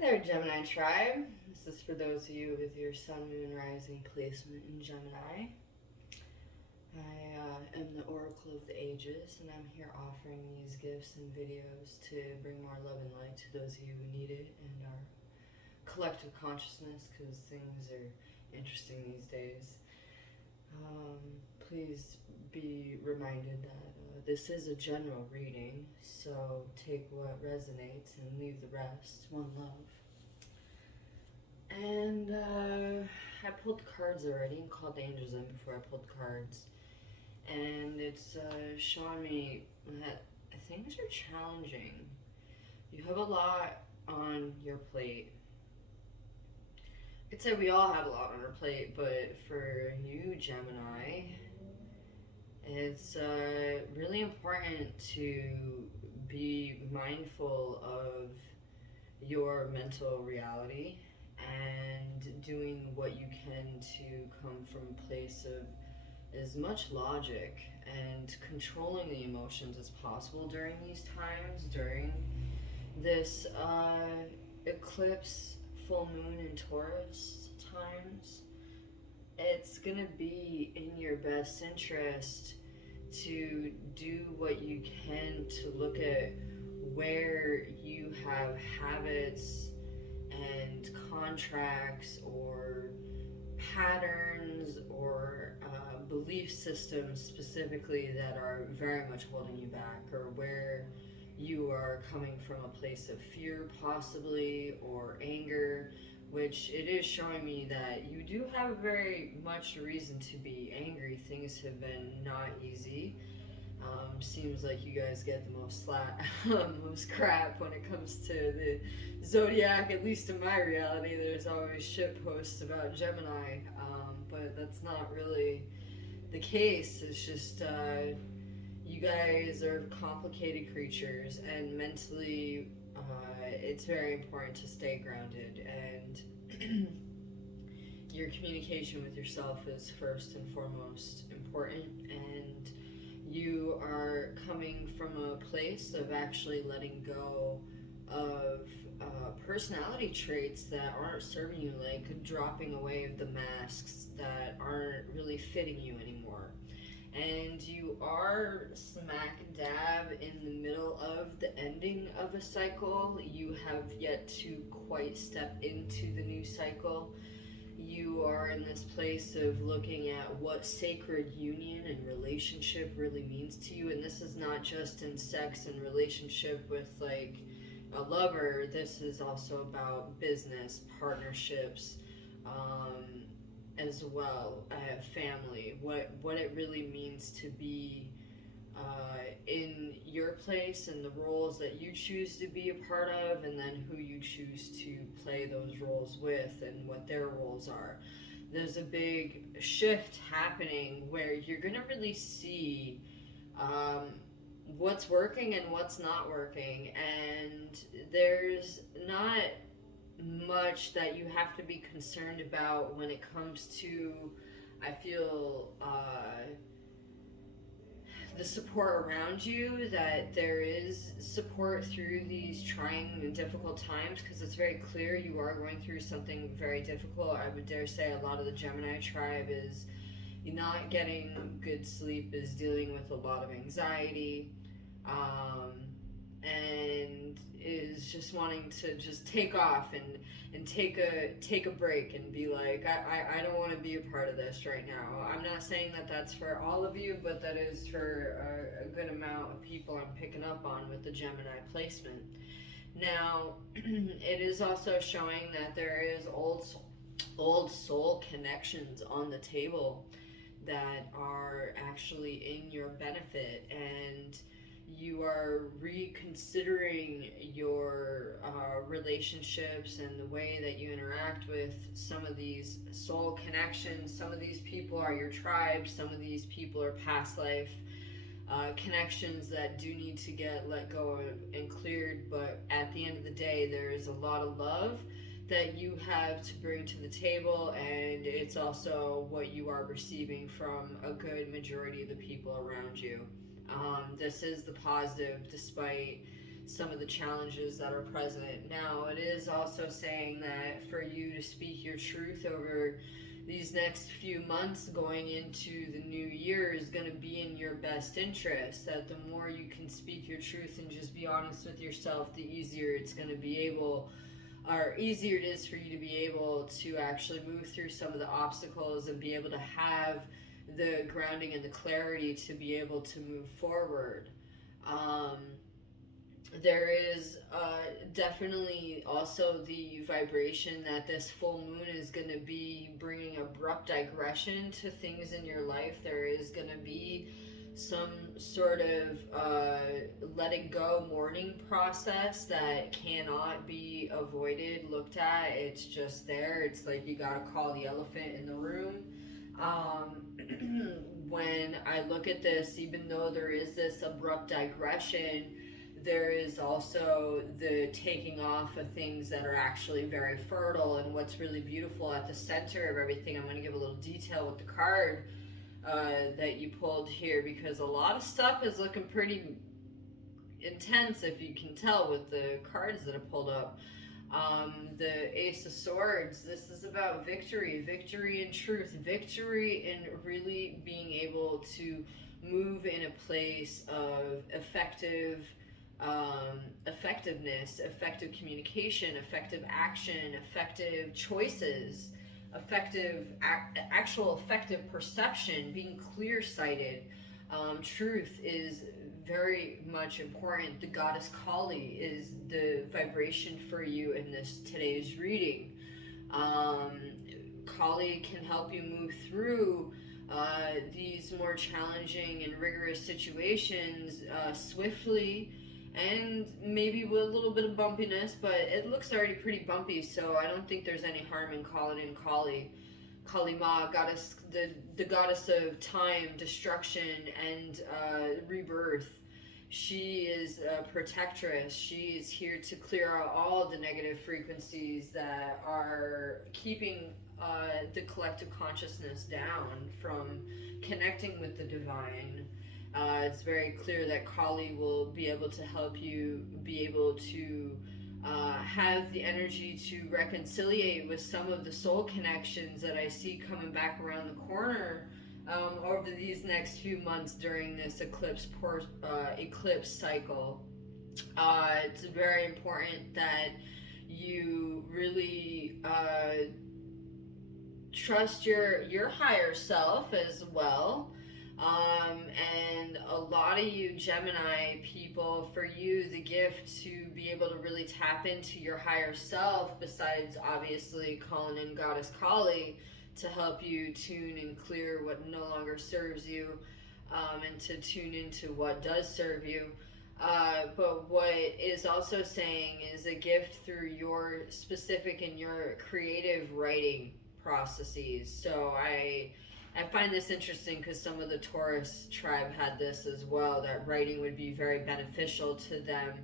there, Gemini tribe. This is for those of you with your sun, moon, rising placement in Gemini. I am the Oracle of the Ages, and I'm here offering these gifts and videos to bring more love and light to those of you who need it and our collective consciousness, because things are interesting these days. Please be reminded that this is a general reading, so take what resonates and leave the rest. One love. And I pulled cards already and called the angels in before I pulled cards. And it's showing me that things are challenging. You have a lot on your plate. I'd say we all have a lot on our plate, but for you, Gemini, it's really important to be mindful of your mental reality and doing what you can to come from a place of as much logic and controlling the emotions as possible during these times, during this eclipse, full moon in Taurus times. It's gonna be in your best interest to do what you can to look at where you have habits and contracts or patterns or belief systems specifically that are very much holding you back, or where you are coming from a place of fear possibly, or anger, which it is showing me that you do have very much reason to be angry. Things have been not easy. Seems like you guys get the most most crap when it comes to the zodiac, at least in my reality. There's always shit posts about Gemini, but that's not really the case. It's just you guys are complicated creatures, and mentally it's very important to stay grounded, and your communication with yourself is first and foremost important, and you are coming from a place of actually letting go of personality traits that aren't serving you, like dropping away of the masks that aren't really fitting you anymore. And you are smack dab in the middle of the ending of a cycle. You have yet to quite step into the new cycle. You are in this place of looking at what sacred union and relationship really means to you. And this is not just in sex and relationship with like a lover. This is also about business, partnerships, as well, family. What it really means to be in your place and the roles that you choose to be a part of, and then who you choose to play those roles with and what their roles are. There's a big shift happening where you're going to really see what's working and what's not working, and there's not much that you have to be concerned about when it comes to, I feel, the support around you. That there is support through these trying and difficult times, because it's very clear you are going through something very difficult. I would dare say a lot of the Gemini tribe is not getting good sleep, is dealing with a lot of anxiety, and is just wanting to just take off and take a break and be like, I don't want to be a part of this right now. I'm not saying that that's for all of you, but that is for a good amount of people I'm picking up on with the Gemini placement. Now, it is also showing that there is old soul connections on the table that are actually in your benefit, and you are reconsidering your relationships and the way that you interact with some of these soul connections. Some of these people are your tribe, some of these people are past life connections that do need to get let go of and cleared. But at the end of the day, there is a lot of love that you have to bring to the table, and it's also what you are receiving from a good majority of the people around you. This is the positive, despite some of the challenges that are present. Now, it is also saying that for you to speak your truth over these next few months going into the new year is going to be in your best interest. That the more you can speak your truth and just be honest with yourself, the easier it's going to be able, or easier it is for you to be able to actually move through some of the obstacles and be able to have the grounding and the clarity to be able to move forward. Um, there is definitely also the vibration that this full moon is going to be bringing abrupt digression to things in your life. There is going to be some sort of letting go mourning process that cannot be avoided, looked at. It's just there. It's like you got to call the elephant in the room. When I look at this, even though there is this abrupt digression, there is also the taking off of things that are actually very fertile. And what's really beautiful at the center of everything, I'm going to give a little detail with the card that you pulled here, because a lot of stuff is looking pretty intense, if you can tell with the cards that I pulled up. The Ace of Swords, this is about victory and truth, victory in really being able to move in a place of effectiveness, effective communication, effective action, effective choices, actual effective perception, being clear-sighted. Truth is very much important. The goddess Kali is the vibration for you in this today's reading. Kali can help you move through these more challenging and rigorous situations swiftly, and maybe with a little bit of bumpiness, but it looks already pretty bumpy, so I don't think there's any harm in calling in Kali. Kali Ma, goddess, the goddess of time, destruction, and rebirth. She is a protectress. She is here to clear out all the negative frequencies that are keeping the collective consciousness down from connecting with the divine. It's very clear that Kali will be able to help you be able to have the energy to reconciliate with some of the soul connections that I see coming back around the corner over these next few months during this eclipse cycle. It's very important that you really trust your higher self as well. And a lot of you Gemini people, for you, the gift to be able to really tap into your higher self, besides obviously calling in Goddess Kali to help you tune and clear what no longer serves you, and to tune into what does serve you. But what is also saying is a gift through your specific and your creative writing processes. So I find this interesting because some of the Taurus tribe had this as well, that writing would be very beneficial to them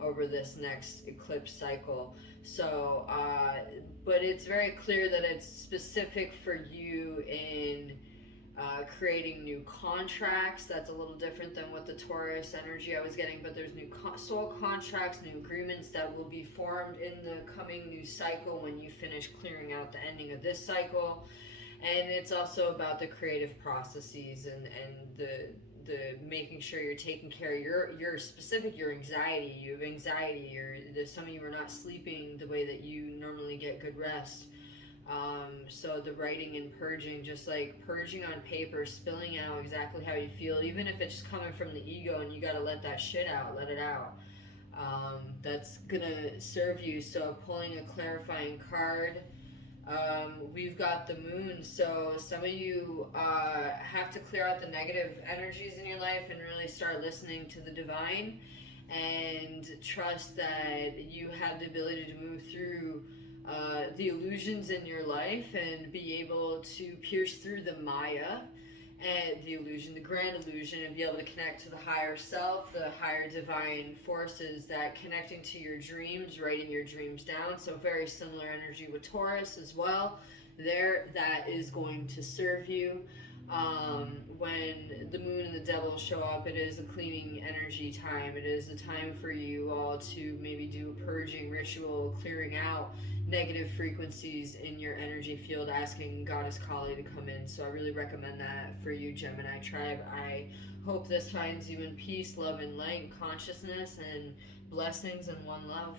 over this next eclipse cycle. So, but it's very clear that it's specific for you in creating new contracts. That's a little different than what the Taurus energy I was getting, but there's new soul contracts, new agreements that will be formed in the coming new cycle when you finish clearing out the ending of this cycle. And it's also about the creative processes and the making sure you're taking care of your specific, your anxiety. You have anxiety, or some of you are not sleeping the way that you normally get good rest. So the writing and purging, just like purging on paper, spilling out exactly how you feel, even if it's coming from the ego and you got to let that shit out, let it out. That's gonna serve you. So pulling a clarifying card. We've got the moon, so some of you have to clear out the negative energies in your life and really start listening to the divine and trust that you have the ability to move through the illusions in your life and be able to pierce through the Maya and the illusion, the grand illusion, and be able to connect to the higher self, the higher divine forces, that connecting to your dreams, writing your dreams down. So very similar energy with Taurus as well. There, that is going to serve you. When the moon and the devil show up, it is a cleaning energy time. It is a time for you all to maybe do a purging ritual, clearing out negative frequencies in your energy field, asking Goddess Kali to come in. So I really recommend that for you, Gemini tribe. I hope this finds you in peace, love, and light, consciousness, and blessings and one love.